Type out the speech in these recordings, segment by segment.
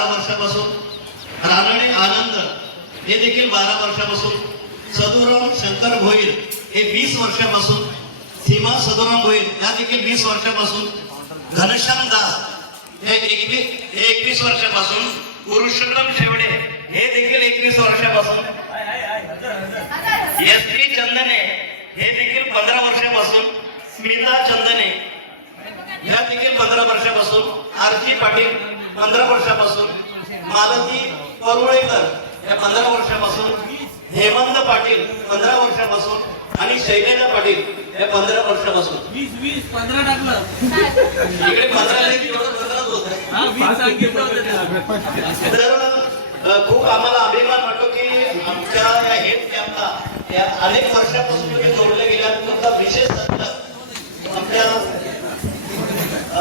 वर्षापासून, रानडे आनंद हे देखील 12 वर्षापासून, सदुराम शंकर भोईर हे 20 वर्षापासून, सीमा सदुराम भोईर या देखील 20 वर्षापासून, घनश्याम दास हे 21 वर्षापासून, पुरुषोत्तम शेवडे हे देखील 21 वर्षापासून, एस.पी. चंदने हे देखील 15 वर्षापासून, स्मिता चंदने या देखील 15 वर्षापासून, आरती पाटील 15 वर्षापासून, मालती परुळेकर या 15 वर्षापासून, हेमंत पाटील 15 वर्षापासून आणि शैलेजा पाटील या 15 वर्षापासून. 15 टाकलं इकडे 15 होत. तर खूप आम्हाला अभिमान वाटतो की आमच्या या हेल्थ कॅम्पला या अनेक वर्षापासून तुम्ही जोडले गेल्यानंतर विशेष आमच्या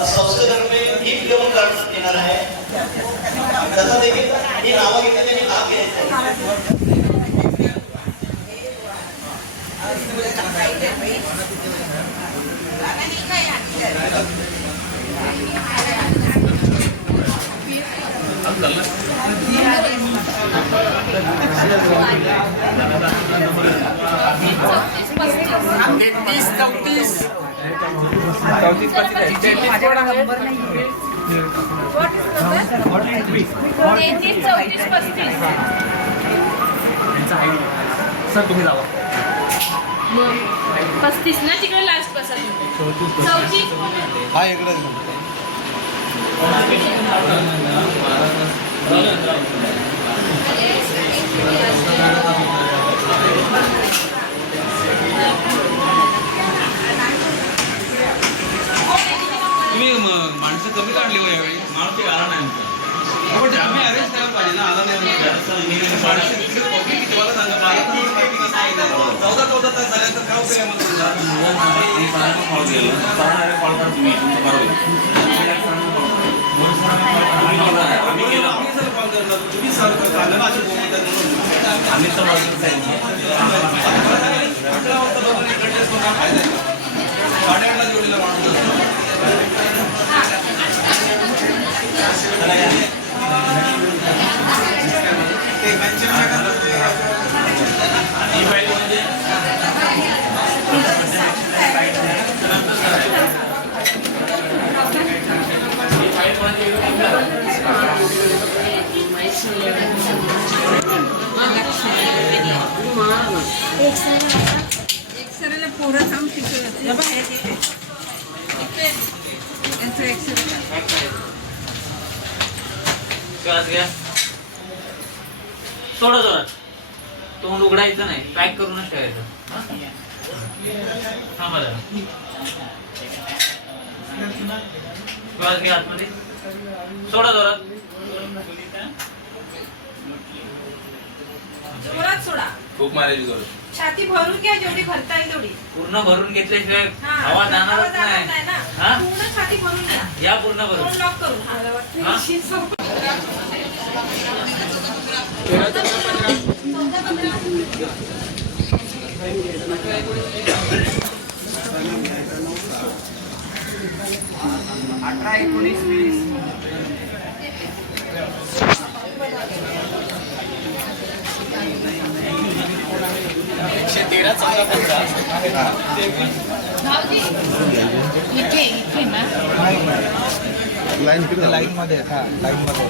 संस्थेतर्फे गिफ्ट देऊन करण्यात येणार आहे. तसं देखील ही नावं घेतली त्यांनी लाभ घ्यायचा. सर तुम्ही जावा. 35 ना तिकडे लास्ट बसा. 34 हा इकडे तुम्ही माणसं कमी काढली हो यावेळी. माणूस आला नाही पण आम्ही अरेंज करायला पाहिजे ना. आला नाही माणसं पब्लिक तुम्हाला सांगा. मला तर 14 तास झाल्यानंतर काय उपयोग आहे मला तुम्ही साडेआठला जोडलेला माणूस एक्सरेला पोरं थांब तिकडे बाहेर श्वास घ्या. थोडं जोरात. तोंड उघडायचं नाही. पॅक करूनच ठेवायचं. थांबा जरा. श्वास घ्या आतमध्ये. थोडं जोरात. जोरात सोडा. खूप मारायची गरज. छाती भरून घ्या जेवढी भरता येईल तेवढी. पूर्ण भरून घेतल्याशिवाय हवा जाणारच नाही. हा? पूर्ण छाती भरून घ्या. या पूर्ण भरून. तोंड लॉक करून. हा? लाईन मध्ये हा लाईन मध्ये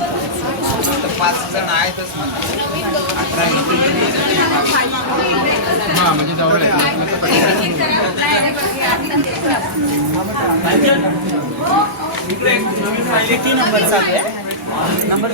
5 जण आहेतच म्हणजे जवळ आहे. 3 नंबर चालू आहे. नंबर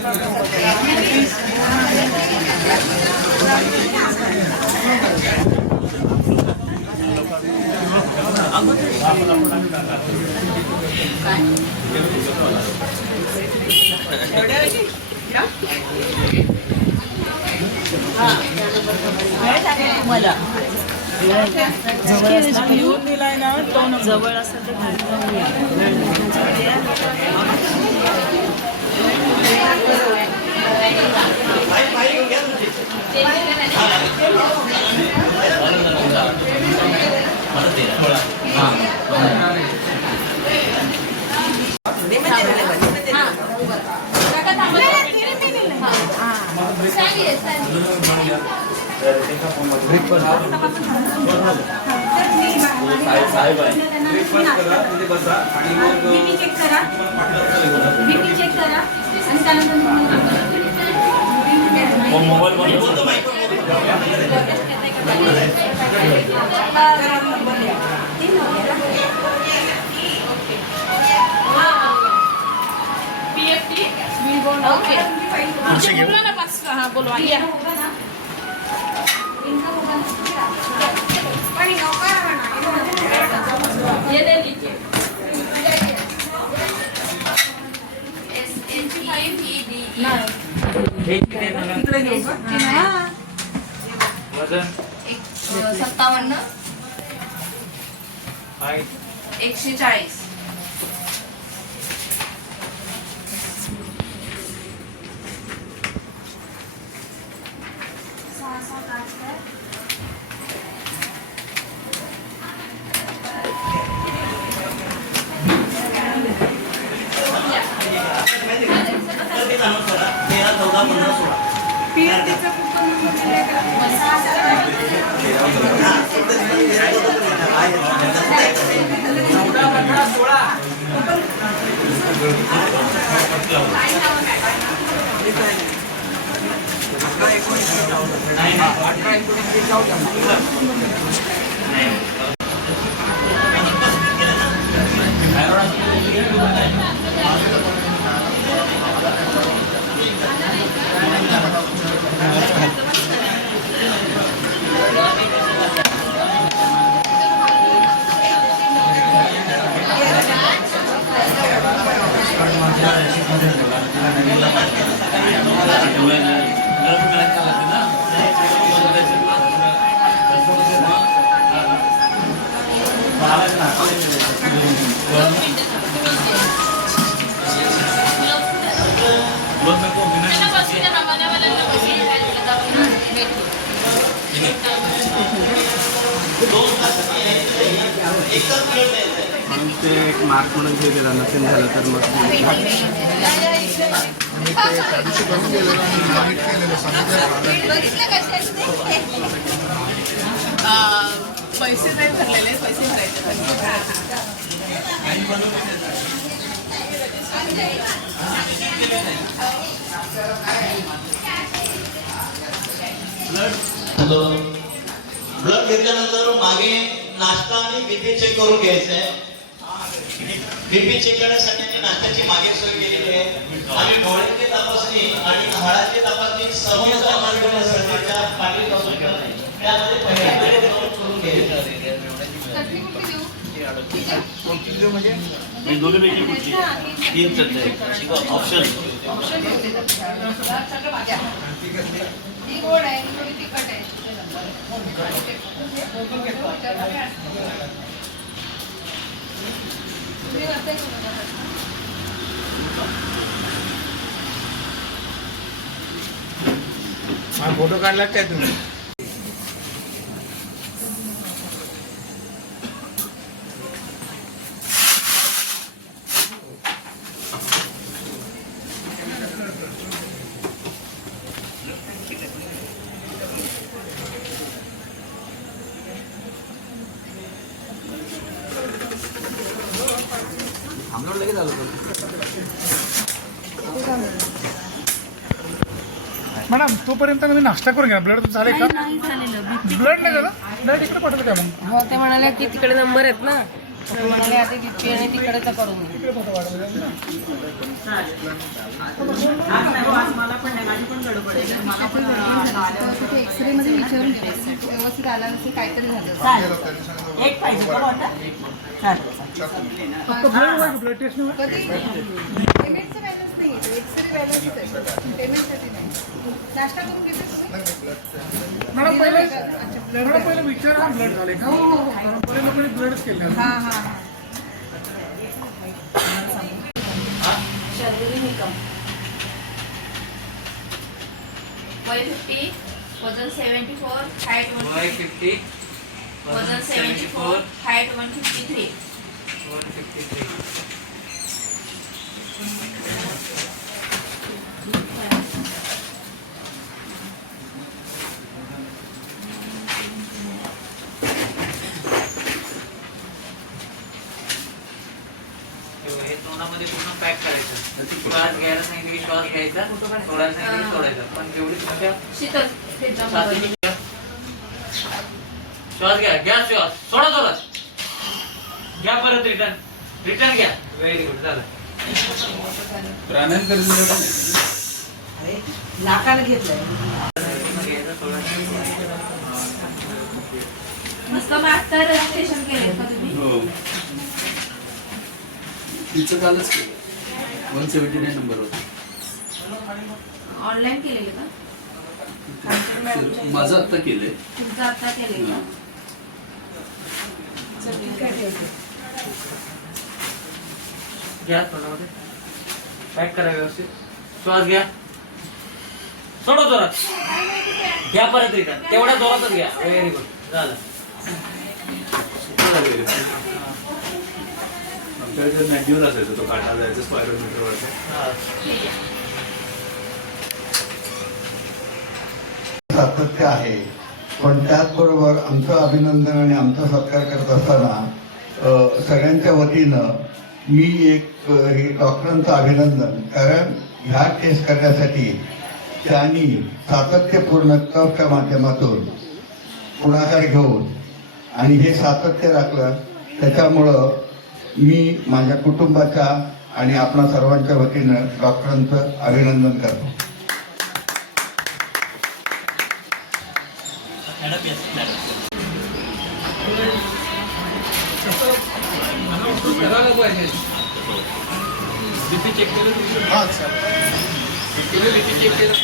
मला दिलाय ना तो जवळ असेल तर हां बीपी चेक करा आणि त्यानंतर PFT ओके बोलवा ना पाच हा बोलवा या ये ले लीजिए वजन 57 140 ते एक मार्क म्हणून हे दिला नसेल झालं तर मग पैसे नाही भरलेले पैसे ब्लड घेतल्यानंतर मागे नाश्ता आणि बीपी चेक करून घ्यायचं आहे. बीपी चेक करण्यासाठी नाश्त्याची मागे सोय केलेली आहे आणि डोळ्याची तपासणी आणि हाडाची तपासणी समोरच्या मार्गाच्या पाठीपासून करणे. त्यामध्ये पहिल्यांदा करून घ्यायचं. दोन्हीपैकी कुठली 3 चटणी ऑप्शन गोड आहे थोडी तिखट आहे फोटो काढला काय तुम्ही? आमच्याकडे लगेच आलो मॅडम तोपर्यंत मी नाश्ता करून घ्या. ब्लड झाले का? ब्लड नाही झालं. ब्लड इकडे पाठवलं का मग? हो ते म्हणाले की तिकडे नंबर आहेत ना तर म्हणाले आधी तिथे आणि तिकडेच करून घे. इकडे फोटो वाढवले ना. एक्सरे मध्ये विचारून घ्यायचं व्यवस्थित आला नसेल काहीतरी झालं फक्त ब्लड टेस्ट नाही. पेमेंटचं बॅलन्स नाही येतो एक्सरे बॅलन्स आहे पेमेंटसाठी नाही नाश्ता करून घेतो मॅडम पहिलं विचारा ब्लड झाले का? कारण बरे लोकांनी ब्लडच केले. हां हां वय 50 वजन 74 हाईट 150 वजन 74 हाईट 153 153 पॅक करायचं. श्वास घ्यायला सांगितलं की श्वास घ्यायचा, सोडायला सांगितलं की सोडायचा. पण जेवढी तुमच्या शीतल छातीची श्वास घ्या श्वास सोडा सोडा घ्या, परत रिटर्न घ्या. व्हेरी गुड, झालं. प्राणायाम करायचं नाकाला घेतलंय. मस्त मास्टर रजिस्ट्रेशन केले का तुम्ही? हो. तिचं कालच केलं. 179 नंबर होता. ऑनलाईन केलेले का? माझं आता केलंय. तुमचं आता केले का? घ्या थोडं पॅक करा व्यवस्थित. श्वास घ्या, सोडा जोरात घ्या, परत रिटर्न. तेवढ्या जोरातच घ्या. व्हेरी गुड, झालं. आमच्याकडे मॅन्युअल असायचं, तो काढला जायचा स्पायरोमीटरवरचा. सातत्य आहे, पण त्याचबरोबर आमचं अभिनंदन आणि आमचा सत्कार करत असताना सगळ्यांच्या वतीनं मी एक हे डॉक्टरांचं अभिनंदन, कारण ह्या टेस्ट करण्यासाठी त्यांनी सातत्यपूर्ण कफच्या माध्यमातून पुढाकार घेऊन आणि हे सातत्य राखलं. त्याच्यामुळं मी माझ्या कुटुंबाच्या आणि आपणा सर्वांच्या वतीनं डॉक्टरांचं अभिनंदन करतो. करायला पाहिजे. बीपी चेक केलं, बीपी चेक केलं.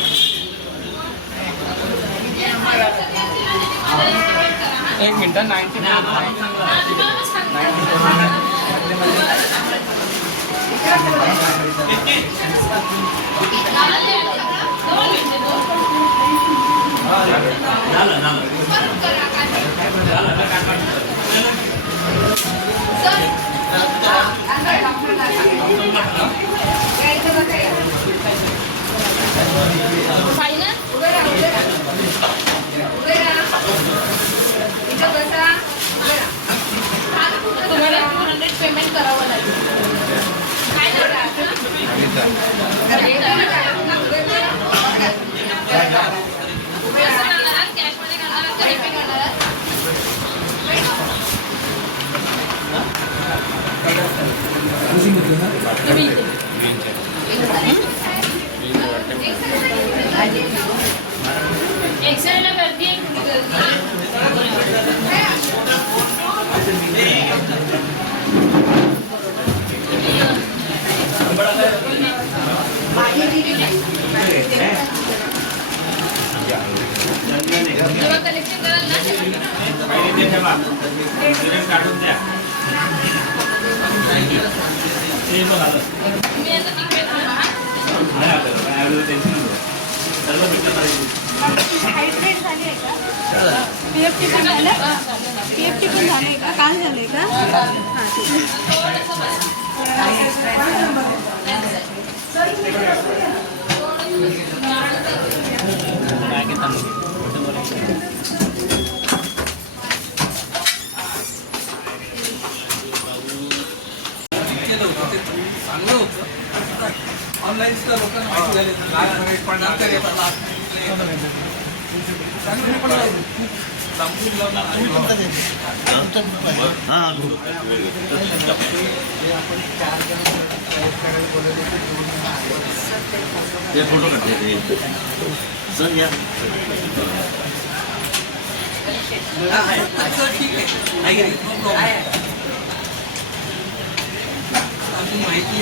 एक मिनिट. 200 पेमेंट करावं लागेल. काय कॅशमध्ये करणार का पे करणार? एक्सरेला गर्दी आहे, कुठे जेव्हा कलेक्शन कराल ना काढून द्या. तुम्ही आता तिकडे थांबा. हायड्रेट झाली आहे का? पीएफटी पण झालं? पीएफटी पण झालंय का? काल झालंय का? हां चांगलं होतं. ऑनलाईन सुद्धा लोकांना माहिती झाली. पण नंतर येतात फोटो काढते सर या. ठीक आहे. अजून माहिती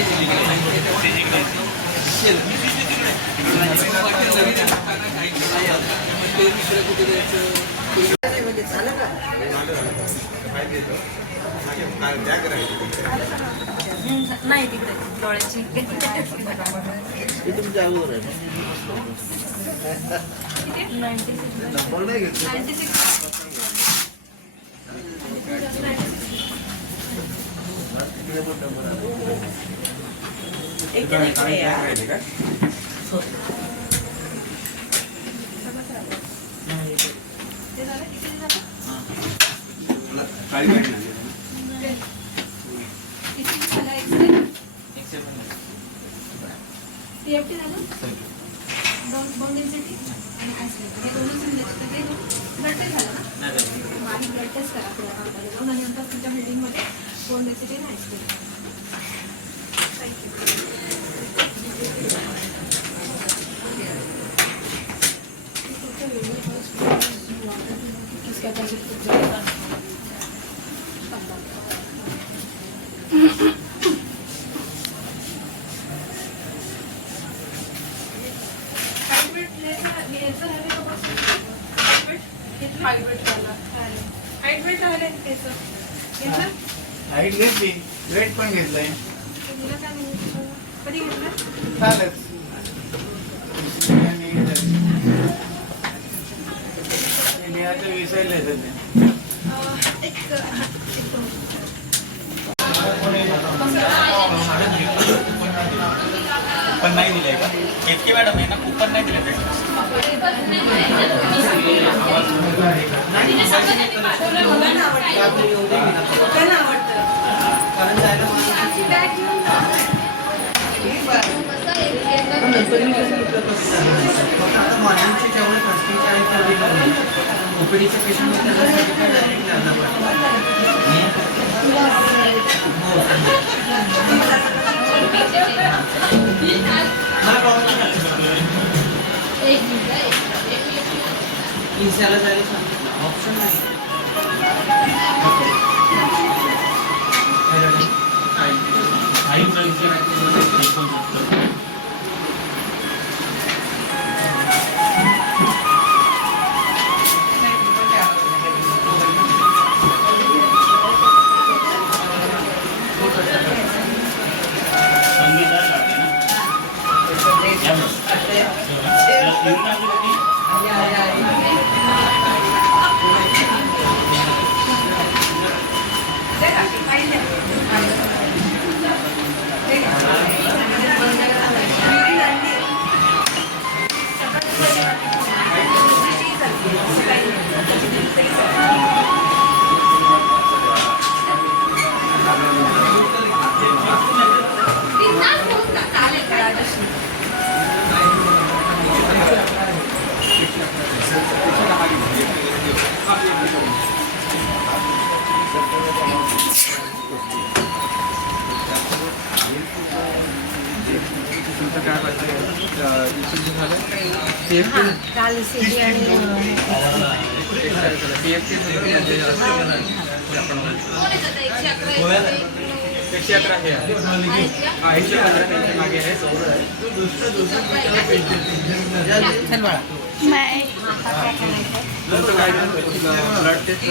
नाही तिकडे डोळ्याची काळी बोन डेन्सिटी आणि आयसोलेट हे दोनच इंजेक्शन ते ब्लड टेस्ट झालं ना आणि ब्लड टेस्ट करा पुढे जाऊन आणि नंतर तुमच्या बिल्डिंगमध्ये बोन डेन्सिटी आणि आयसोलेट हाईट घेतली वेट पण घेतलंय कधी घेतलं चालेल लिहायचं विसरले सध्या पण नाही दिलंय का इतकी मॅडम आहे ना कुपन नाही दिलं ओपीडीचे पेशंट इंस्टाला जायला सांगितलं ऑप्शन नाही काल सीडी आणि एकशे 11 हे आहे 115 मागे आहे चल बाळा ब्लड टेस्ट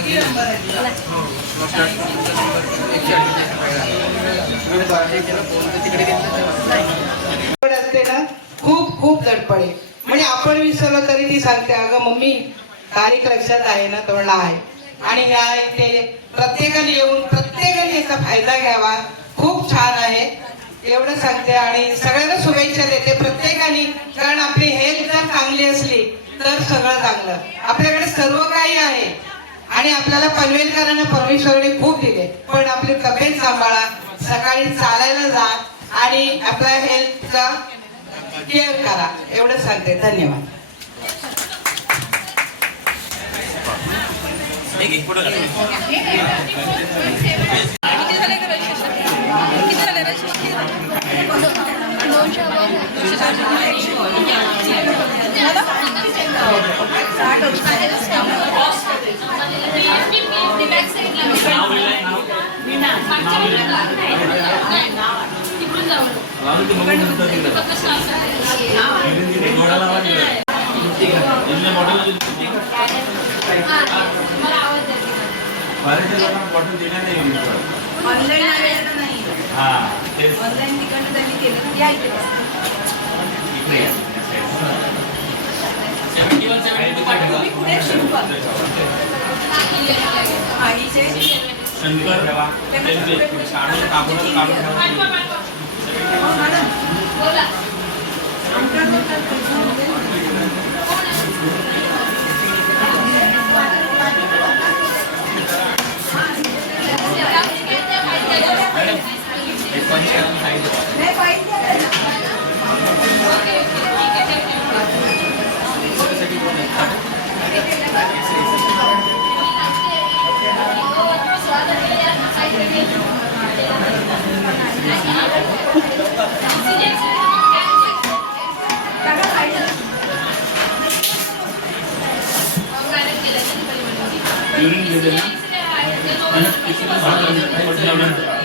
असते ना खूप खूप धडपडे म्हणजे आपण विसरलो तरी ती सांगते अगं मम्मी तारीख लक्षात आहे ना तोडला आहे आणि ह्या इथे प्रत्येकाने येऊन प्रत्येकाने याचा फायदा घ्यावा खूप छान आहे एवढं सांगते आणि सगळ्यांना शुभेच्छा देते प्रत्येकाने कारण आपली हेल्थ जर चांगली असली तर सगळं चांगलं आपल्याकडे सर्व काही आहे आणि आपल्याला पनवेलकरांना परमेश्वराने खूप दिले पण आपली तब्येत सांभाळा सकाळी चालायला जा आणि आपल्या हेल्थचा केअर करा एवढं सांगते धन्यवाद ऑनलाईन तिकडनं त्यांनी केलं या इथे तुम्ही पुढे सुरू करा नाही पाहिजे युरिन गेले ना आणि किती पण भाग लागले नाही, पण लावलं नाही.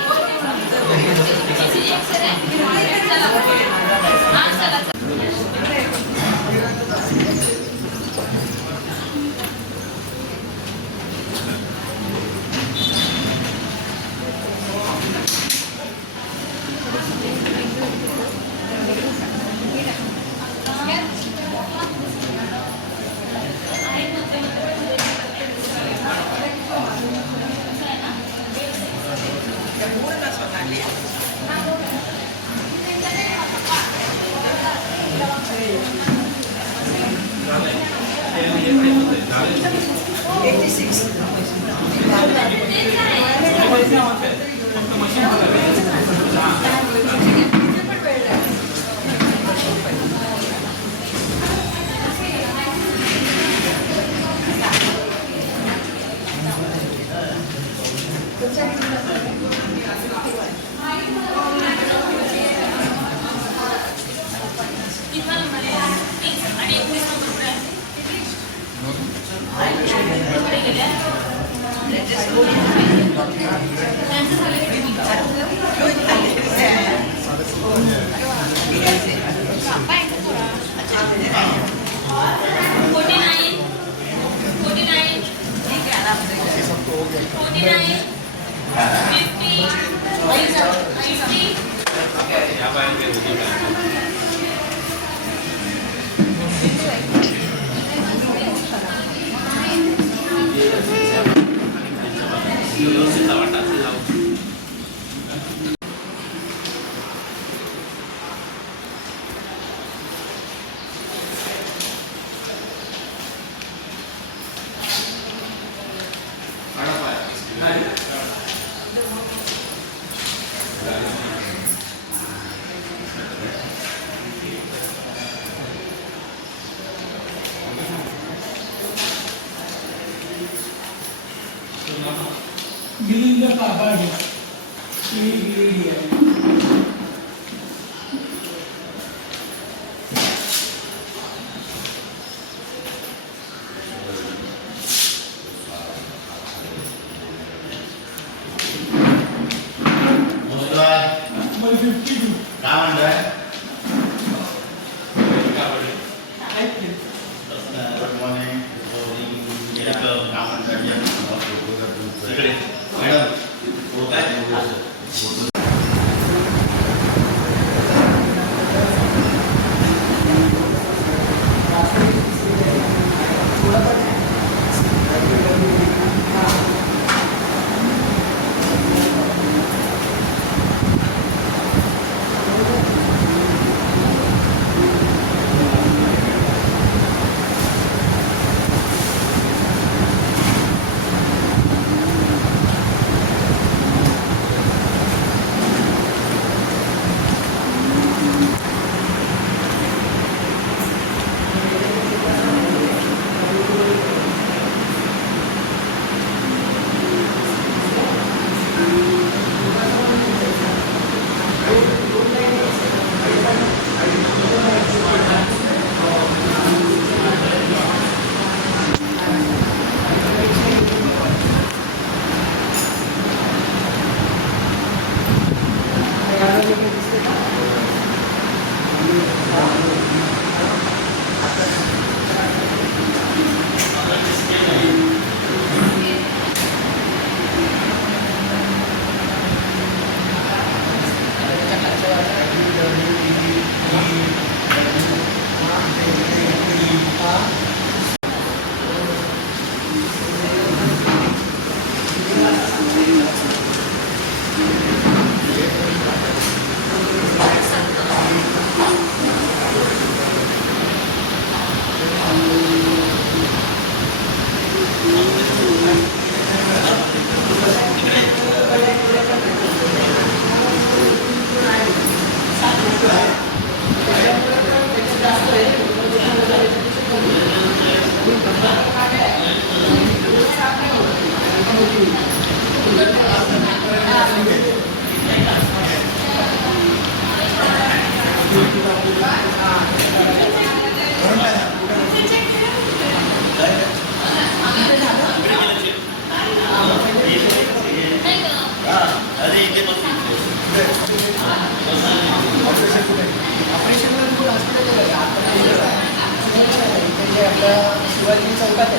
आपल्या शिवाजी चौकात आहे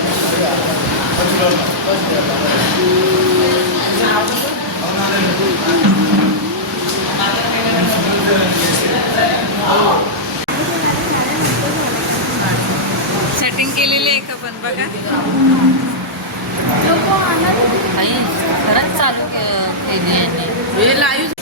फर्स्ट सेटिंग केलेली आहे का पण बघा खरंच चालू केली लाईव्ह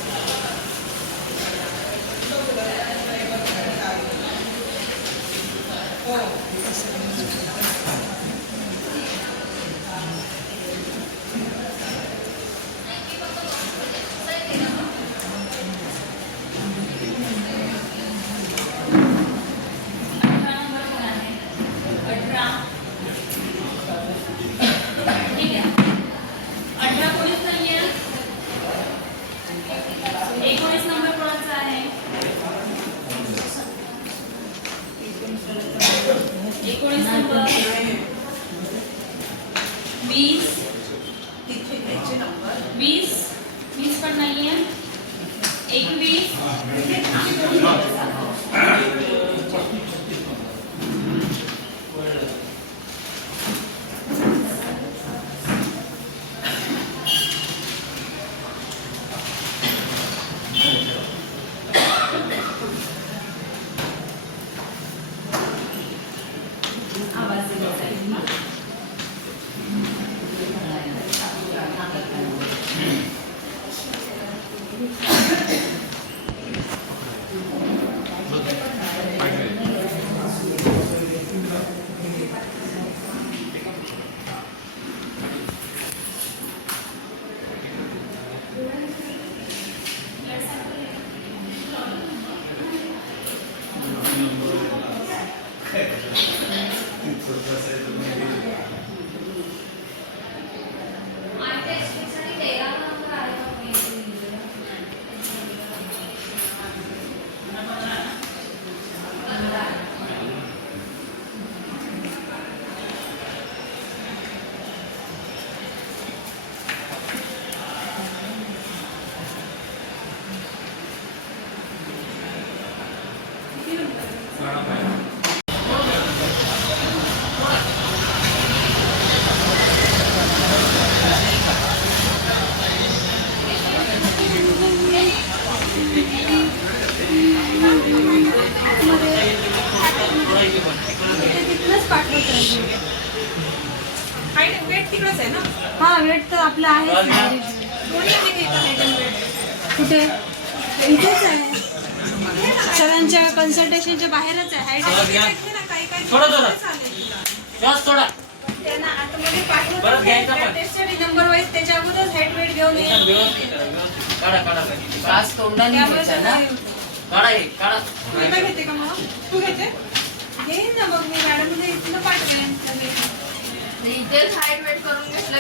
वीस पण नाहीये 21 हा वेट तर आपलं आहे कुठे इथेच आहे सरांच्या कन्सल्टेशनच्या बाहेरच आहे त्यांना आतमध्ये पाठवून नंबर वाईज त्याच्या अगोदर हाईट वेट घेऊन घेते का मग तू घेते घेईन ना मग मी मॅडम इथून पाठवेन डिटेल्स हाईट वेट करून घेतलं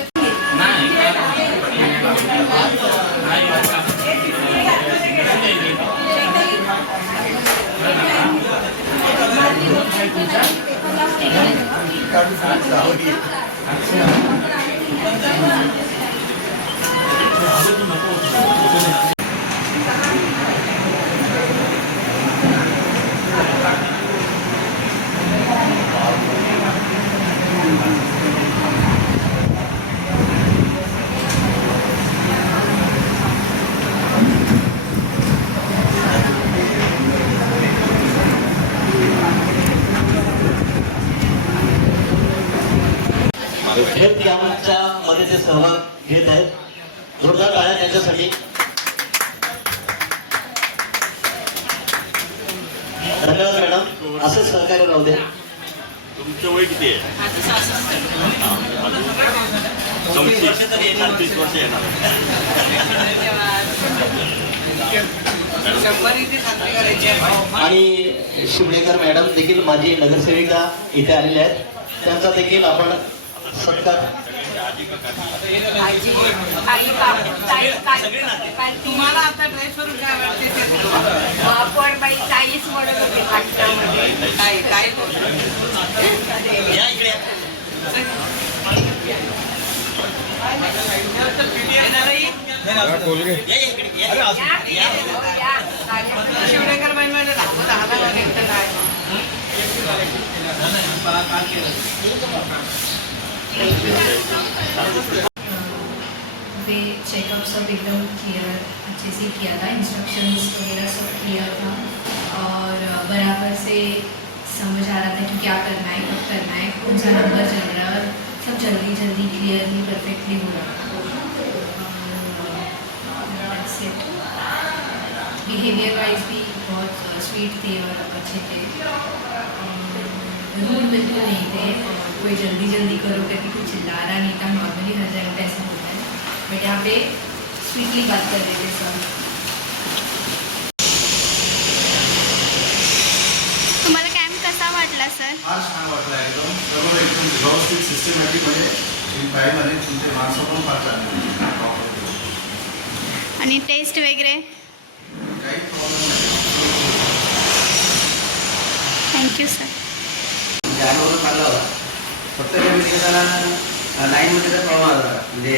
हेल्थ कॅम्पच्या मध्ये ते सहभाग घेत आहेत. जोरदार टाळ्या त्यांच्यासाठी. धन्यवाद मॅडम. असंच सहकार्य राहू द्या. तुमचं वय किती आहे? 35 वर्ष तरी येणार. 35 वर्ष येणार. आणि शिवणेकर मॅडम देखील माझी नगरसेविका इथे आलेल्या आहेत. त्यांचा देखील आपण सत्कार. तुम्हाला आता ड्रेसवरून काय वाटते आपण बाई काहीच म्हणत होते काय काय या इकडे. शिवडेकर बाई म्हणजे 10 काय वे चेकअप सब एकदम क्लियर अच्छे से किया था, इंस्ट्रक्शंस वगैरह सब क्लियर था और बराबर से समझ आ रहा था कि क्या करना है, कब करना है, कौन सा नंबर चल रहा है और सब जल्दी जल्दी क्लियरली परफेक्टली हो रहा था। बिहेवियर वाइज भी बहुत स्वीट थे और अच्छे थे, रूल बिल्कुल नहीं थे और कोई जल्दी जल्दी करो करके कुछ चिल्ला रहा नहीं था, नॉर्मली हर जगह ऐसा होता है, बट यहाँ पे स्वीटली बात कर रहे थे सब। तुम्हाला कॅम्प कसा वाटला सर? फार छान वाटलं एकदम बरोबर एकदम व्यवस्थित सिस्टमॅटिकमध्ये पाहिजे तुमचे माणसं पण फार चांगले आणि टेस्ट वगैरे? काही प्रॉब्लेम नाही थँक्यू सर. अनुभव चांगला होता. फक्त त्या मेडिकलला लाईनमध्ये तर प्रॉब्लेम आला म्हणजे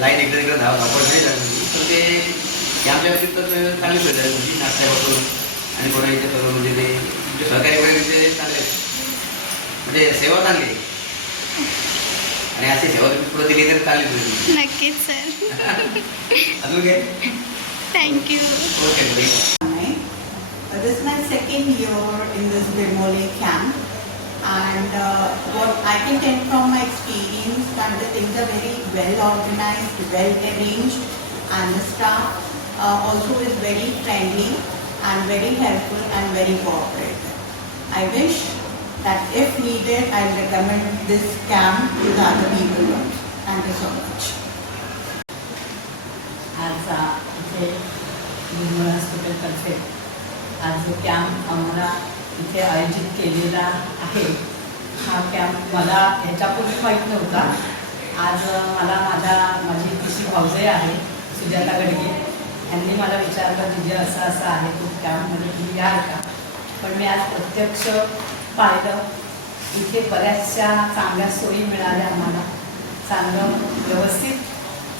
लाईन एकदा एकदा धावपळ नाही झाली तर ते आमच्या बाबतीत तर चांगली सोय झाली म्हणजे नाश्त्यापासून आणि कोणा इथे सर्व म्हणजे ते तुमचे सहकारी वगैरे ते चांगले म्हणजे सेवा चांगली आहे आणि अशी सेवा तुम्ही पुढे दिली तर चांगली होईल. नक्कीच सर. अजून काय? थँक्यू. ओके ठीक आहे. This is my second year in this Birmole camp, and what I can tell from my experience that the things are very well organized, well arranged, and the staff also is very friendly and very helpful and very cooperative. I wish that if needed, I recommend this camp to the other people also. Thank you so much. आज इथे निर्मळ हॉस्पिटलतर्फे आज जो camp आम्हाला इथे आयोजित केलेला आहे हा कॅम्प मला ह्याच्यापूर्वी माहीत नव्हता. आज माझी तिशी भाऊजाई आहे सुजाता गडगे यांनी मला विचारलं तुझे असं आहे तो कॅम्पमध्ये तुम्ही याल का. पण मी आज प्रत्यक्ष पाहिलं इथे बऱ्याचशा चांगल्या सोयी मिळाल्या आम्हाला. चांगलं व्यवस्थित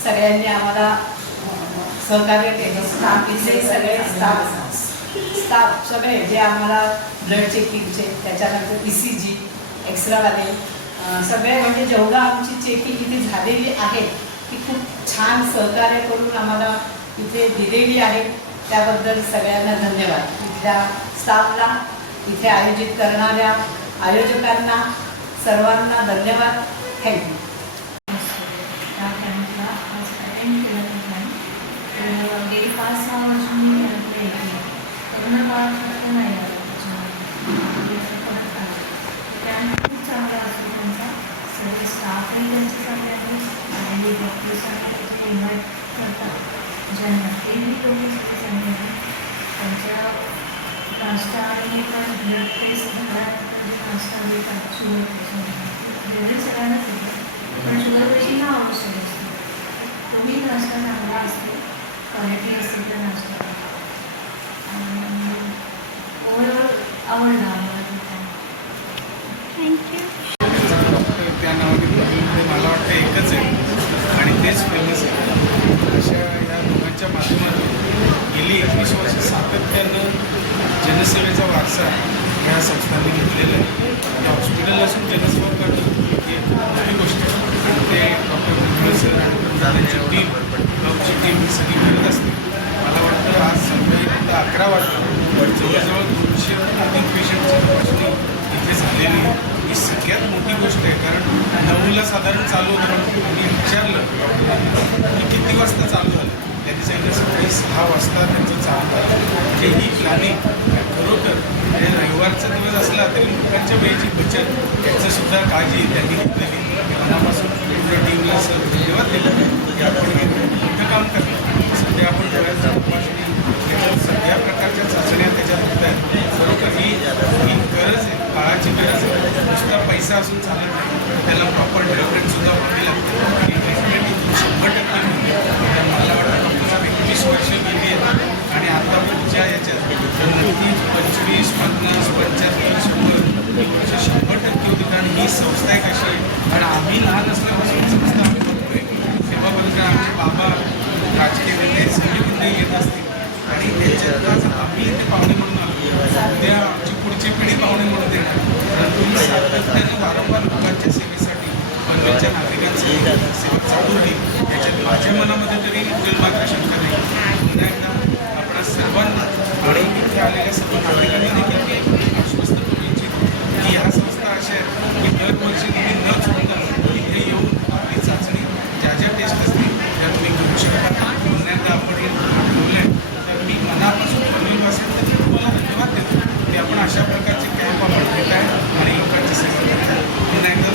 सगळ्यांनी आम्हाला सहकार्य केलं. स्टाफ इथे सगळे स्टाफ सगळे जे आम्हाला ब्लड चेकिंगचे त्याच्यानंतर ECG एक्स्ट्रावाले सगळे म्हणजे जेवढं आमची चेकिंग इथे झालेली आहे ती खूप छान सहकार्य करून आम्हाला इथे दिलेली आहे. त्याबद्दल सगळ्यांना धन्यवाद. इथल्या स्टाफला, इथे आयोजित करणाऱ्या आयोजकांना सर्वांना धन्यवाद. थँक्यू. त्या कॅम्पला आज अटेंड केला होता. तर गेली 5-6 वर्ष मी कॅम्पला येते. कोरोना काळात फक्त नाही आला त्याच्यामध्ये कॅम्प खूप चांगला असतो त्यांचा. सगळे स्टाफही त्यांचे चांगले आहेत आणि डॉक्टर्सांना त्याचे इन्व्हाइट करतात ज्यांना तेही लोक सगळे चांगले आहेत. त्यांच्या नाश्ता आणि पण ब्लड टेस्ट झाल्यानंतर जे नाश्ता देतात शुगर पेशंट जनरल सगळ्यांनाच देतात पण शुगर पेशंटला आवश्यक असतो. तोही नाश्ता चांगला असतो, क्वालिटी असते त्या नाश्त्याला. ओव्हरऑल आवडला आम्हाला तो कॅम्प. थँक्यू. त्या नावाने मला वाटतं एकच आहे आणि तेच फेमस आहे. अशा या दोघांच्या माध्यमातून गेली 21 वर्ष सातत्यानं जनसेवेचा वारसा ह्या संस्थांनी घेतलेला आहे. ते हॉस्पिटल असून जनसेवा करणं ही एक मोठी गोष्ट आहे आणि ते डॉक्टर बिरमळे सर आणि त्यांची टीम क्लबची टीम ही सगळी करत असते. मला वाटतं आज सकाळी 11 वाजता जवळजवळ 200 अधिक पेशंटची तपासणी इथे झालेली आहे. ही सगळ्यात मोठी गोष्ट आहे कारण 9ला साधारण चालू होतं. मी विचारलं की किती वाजता चालू झालं. त्यांनी सांगितलं सकाळी 6 वाजता त्यांचं चालू झालं. म्हणजे ही प्लॅनिंग खरोखर म्हणजे रविवारचा दिवस असला तरी लोकांच्या वेळेची बचत याचंसुद्धा काळजी त्यांनी घेतलेली. मनापासून पूर्ण टीमला सर धन्यवाद दिला की आपण मोठं काम करतो. सध्या आपण डोळ्याचा तपासणी सगळ्या प्रकारच्या चाचण्या त्याच्यात होत आहेत. खरोखर ही गरज आहे, काळाची गरज आहे. नुसता पैसा असून चालत नाही, त्याला प्रॉपर डेव्हलपमेंटसुद्धा व्हावी लागते आणि डेव्हलपमेंट इथून 100% मिळते. मला वाटतं डॉक्टरचा 21 वर्ष गेली आहेत आणि आता पुढच्या याच्यात नक्की 25, 50, 75, 100 वर्ष 100% होती. कारण ही संस्था आहे कशी आहे कारण आम्ही लहान असल्यापासून संस्था आम्ही बघतोय. तेव्हा बघा आमचे बाबा राजकीय नेते सगळे नेते येत असतील आणि त्याच्यात आज आम्ही ते पाहुणे म्हणून आलो. उद्या आमची पुढची पिढी पाहुणे म्हणून येणार. परंतु सातत्यानं वारंवार लोकांच्या सेवेसाठी पनवेलच्या नागरिकांची सेवा चालू राहील याच्यात माझ्या मनामध्ये तरी मात्र शंका नाही. पुन्हा एकदा आपणा सर्वांना आणि इथे आलेल्या सर्व नागरिकांना देखील मी आश्वस्त करू इच्छितो की ह्या संस्था अशा आहेत की दरवर्षी तुम्ही न चुकता इथे येऊन आपली चाचणी ज्या टेस्ट असतील त्या तुम्ही करू शकता. पुन्हा एकदा आपण हे ठेवलं आहे तर मी मनापासून पनवेलवासीयांना तुम्हाला धन्यवाद देतो की आपण अशा प्रकारचे कॅम्प आपण घेत आहे आणि लोकांची सेवा करत आहे. पुन्हा एकदा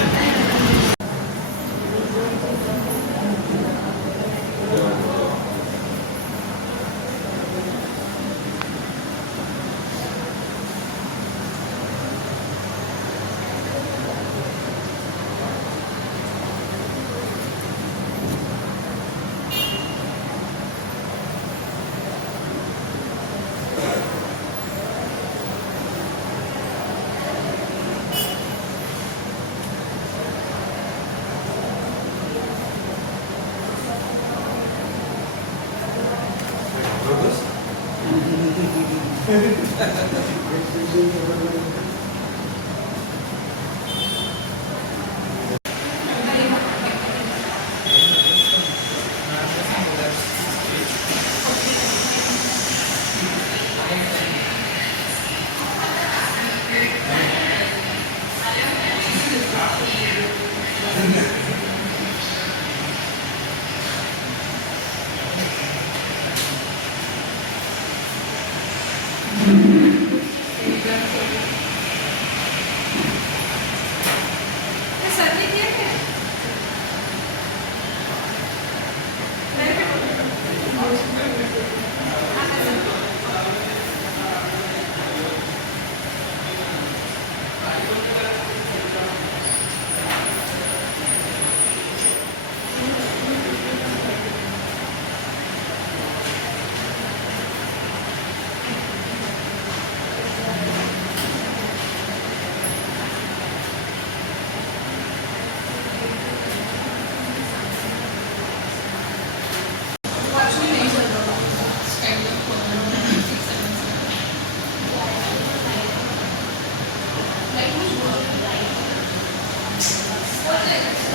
What's it?